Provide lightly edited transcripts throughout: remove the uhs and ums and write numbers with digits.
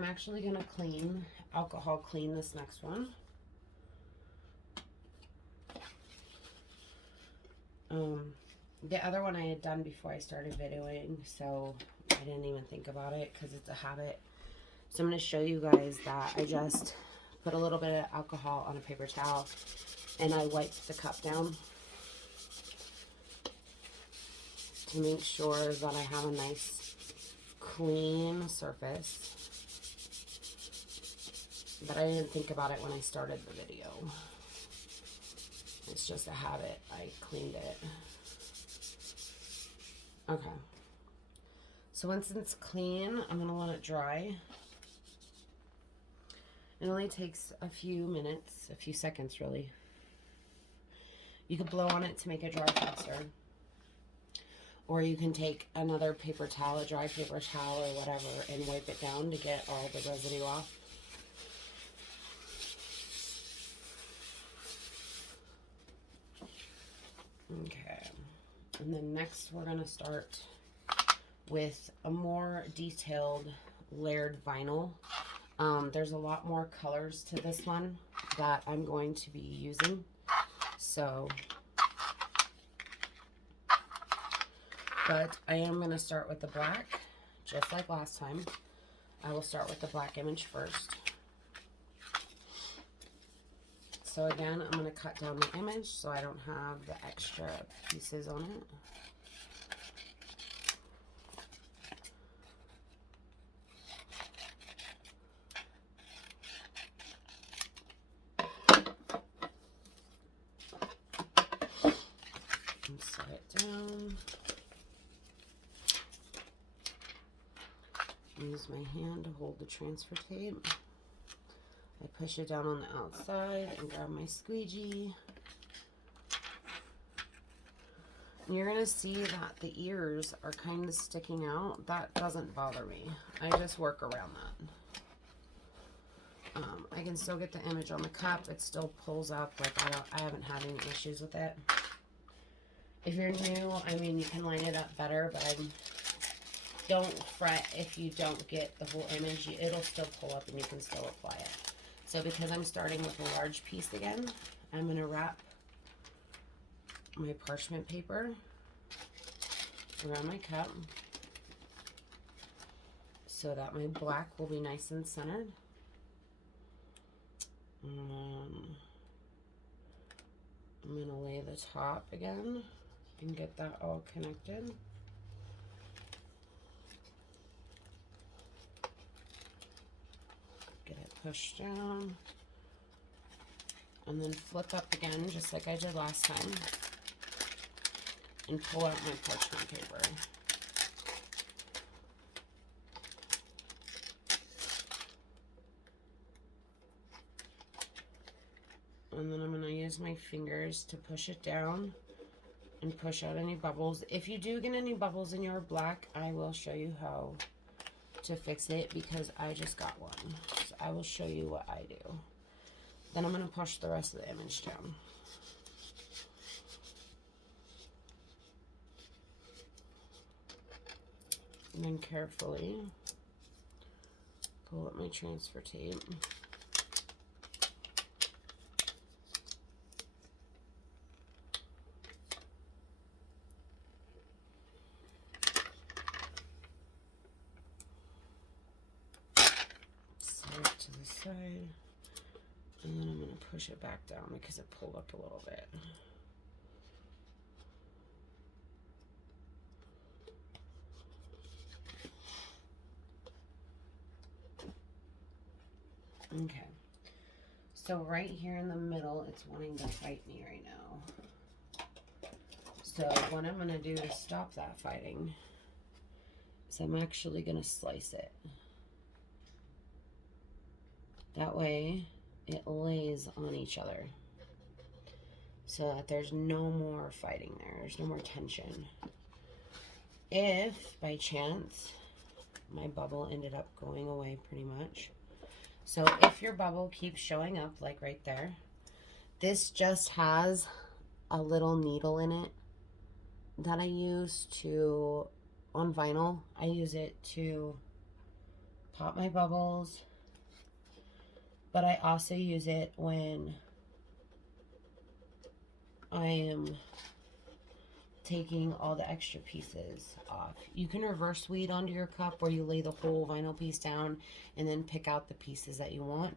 I'm actually going to alcohol clean this next one. The other one I had done before I started videoing, so I didn't even think about it because it's a habit. So I'm going to show you guys that I just put a little bit of alcohol on a paper towel and I wiped the cup down to make sure that I have a nice clean surface. But I didn't think about it when I started the video. It's just a habit. I cleaned it. Okay. So once it's clean, I'm going to let it dry. It only takes a few minutes, a few seconds really. You could blow on it to make it dry faster. Or you can take another paper towel, a dry paper towel or whatever, and wipe it down to get all the residue off. Okay. And then next we're going to start with a more detailed layered vinyl. There's a lot more colors to this one that I'm going to be using. So, but I am going to start with the black, just like last time. I will start with the black image first. So again, I'm going to cut down the image so I don't have the extra pieces on it. And set it down. Use my hand to hold the transfer tape. I push it down on the outside and grab my squeegee. And you're going to see that the ears are kind of sticking out. That doesn't bother me. I just work around that. I can still get the image on the cup. It still pulls up. Like I haven't had any issues with it. If you're new, I mean, you can line it up better, but don't fret if you don't get the whole image. It'll still pull up and you can still apply it. So because I'm starting with a large piece again, I'm going to wrap my parchment paper around my cup so that my black will be nice and centered. I'm going to lay the top again and get that all connected. Get it pushed down. And then flip up again, just like I did last time. And pull out my parchment paper. And then I'm going to use my fingers to push it down and push out any bubbles. If you do get any bubbles in your black, I will show you how to fix it because I just got one. So I will show you what I do. Then I'm going to push the rest of the image down. And then carefully pull up my transfer tape. To the side, and then I'm going to push it back down because it pulled up a little bit. Okay, so right here in the middle, it's wanting to fight me right now. So what I'm going to do to stop that fighting is I'm actually going to slice it. That way it lays on each other so that there's no more fighting there. There's no more tension. If by chance my bubble ended up going away pretty much. So if your bubble keeps showing up like right there, this just has a little needle in it that I use to, on vinyl, I use it to pop my bubbles, but I also use it when I am taking all the extra pieces off. You can reverse weed onto your cup where you lay the whole vinyl piece down and then pick out the pieces that you want.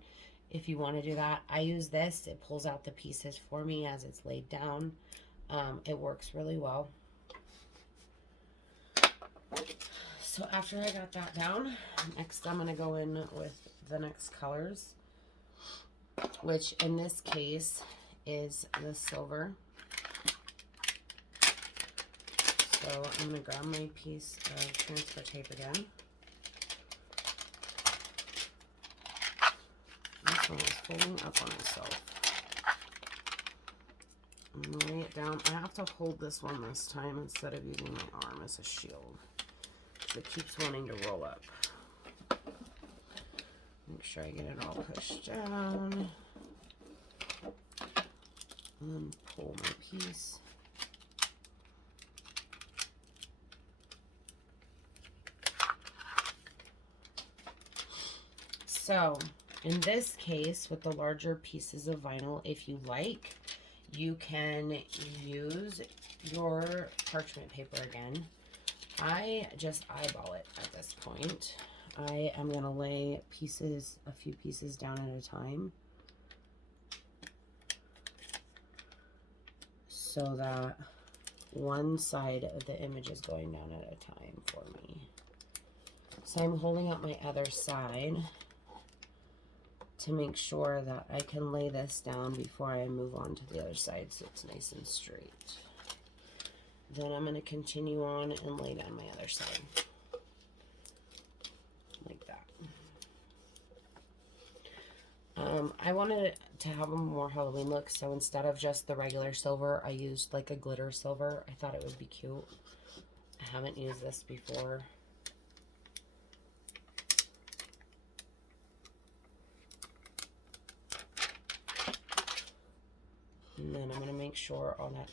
If you want to do that, I use this. It pulls out the pieces for me as it's laid down. It works really well. So after I got that down, next I'm going to go in with the next colors, which in this case is the silver. So I'm going to grab my piece of transfer tape again. This one is folding up on itself. I'm going to lay it down. I have to hold this one this time instead of using my arm as a shield. It keeps wanting to roll up. Make sure I get it all pushed down. And then pull my piece. So, in this case, with the larger pieces of vinyl, if you like, you can use your parchment paper again. I just eyeball it at this point. I am going to lay a few pieces down at a time, so that one side of the image is going down at a time for me. So I'm holding up my other side to make sure that I can lay this down before I move on to the other side so it's nice and straight. Then I'm going to continue on and lay down my other side. Like that. I wanted to have a more Halloween look, so instead of just the regular silver, I used like a glitter silver. I thought it would be cute. I haven't used this before. And then I'm going to make sure all that